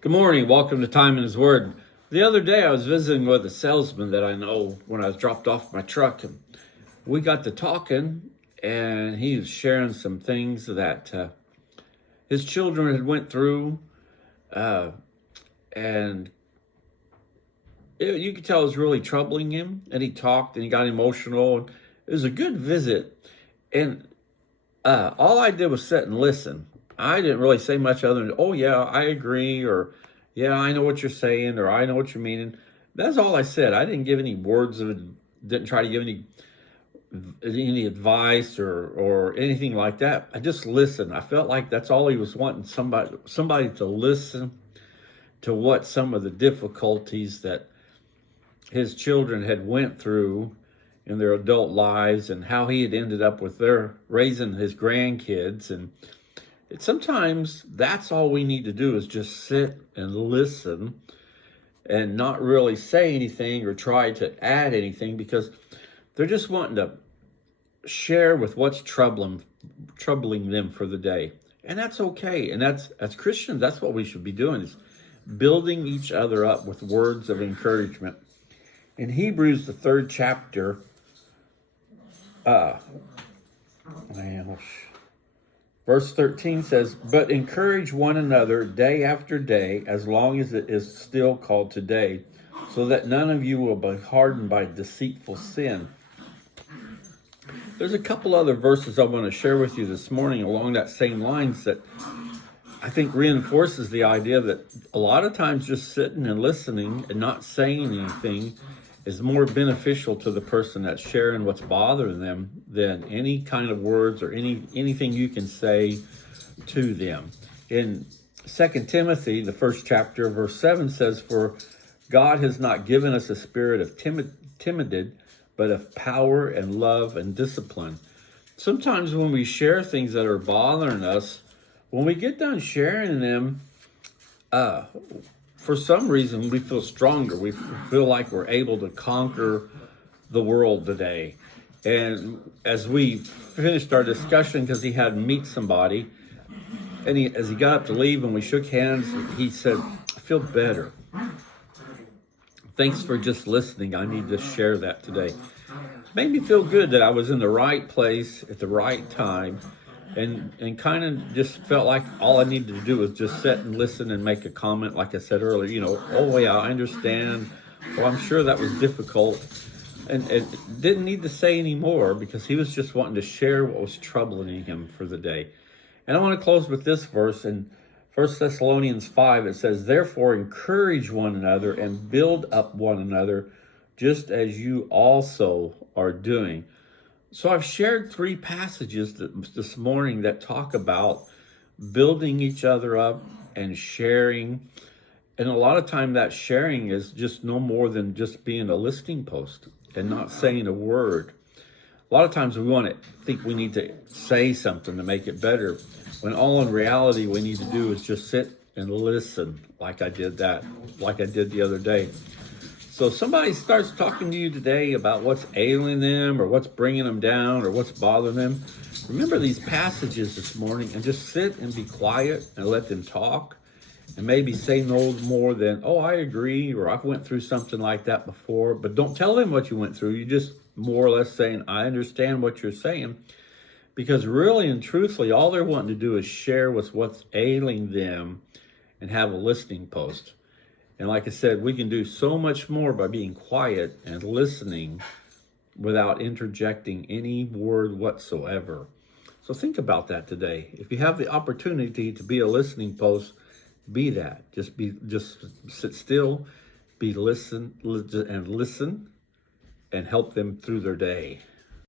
Good morning. Welcome to Time in His Word. The other day I was visiting with a salesman that I know when I was dropped off my truck, and we got to talking, and he was sharing some things that his children had went through, and you could tell it was really troubling him. And he talked and he got emotional. It was a good visit, and all I did was sit and listen. I didn't really say much other than, "Oh yeah, I agree," or "Yeah, I know what you're saying," or "I know what you're meaning." That's all I said. I didn't give any words of, didn't try to give any advice or anything like that. I just listened. I felt like that's all he was wanting, somebody to listen to what some of the difficulties that his children had went through in their adult lives, and how he had ended up with their raising his grandkids. And sometimes that's all we need to do, is just sit and listen and not really say anything or try to add anything, because they're just wanting to share with what's troubling them for the day. And that's okay. And that's, as Christians, that's what we should be doing, is building each other up with words of encouragement. In Hebrews, the 3rd chapter, verse 13 says, "But encourage one another day after day, as long as it is still called today, so that none of you will be hardened by deceitful sin." There's a couple other verses I want to share with you this morning along that same lines that I think reinforces the idea that a lot of times just sitting and listening and not saying anything is more beneficial to the person that's sharing what's bothering them than any kind of words or anything you can say to them. In 2 Timothy, the 1st chapter, verse 7 says, "For God has not given us a spirit of timidity, but of power and love and discipline." Sometimes when we share things that are bothering us, when we get done sharing them, for some reason we feel stronger. We feel like we're able to conquer the world today. And as we finished our discussion, because he had to meet somebody, and as he got up to leave and we shook hands, he said, "I feel better. Thanks for just listening. I need to share that today." It made me feel good that I was in the right place at the right time, and kind of just felt like all I needed to do was just sit and listen and make a comment, like I said earlier, "Oh yeah, I understand. Well, I'm sure that was difficult." And it didn't need to say any more, because he was just wanting to share what was troubling him for the day. And I want to close with this verse in 1 Thessalonians 5. It says, "Therefore encourage one another and build up one another, just as you also are doing." So I've shared 3 passages this morning that talk about building each other up and sharing. And a lot of time that sharing is just no more than just being a listening post and not saying a word. A lot of times we think we need to say something to make it better, when all in reality we need to do is just sit and listen, like I did the other day. So if somebody starts talking to you today about what's ailing them, or what's bringing them down, or what's bothering them, remember these passages this morning and just sit and be quiet and let them talk, and maybe say no more than, "Oh, I agree," or "I've went through something like that before." But don't tell them what you went through. You just more or less saying, "I understand what you're saying," because really and truthfully, all they're wanting to do is share what's ailing them and have a listening post. And like I said, we can do so much more by being quiet and listening without interjecting any word whatsoever. So think about that today. If you have the opportunity to be a listening post, be that. Just sit still, listen and help them through their day.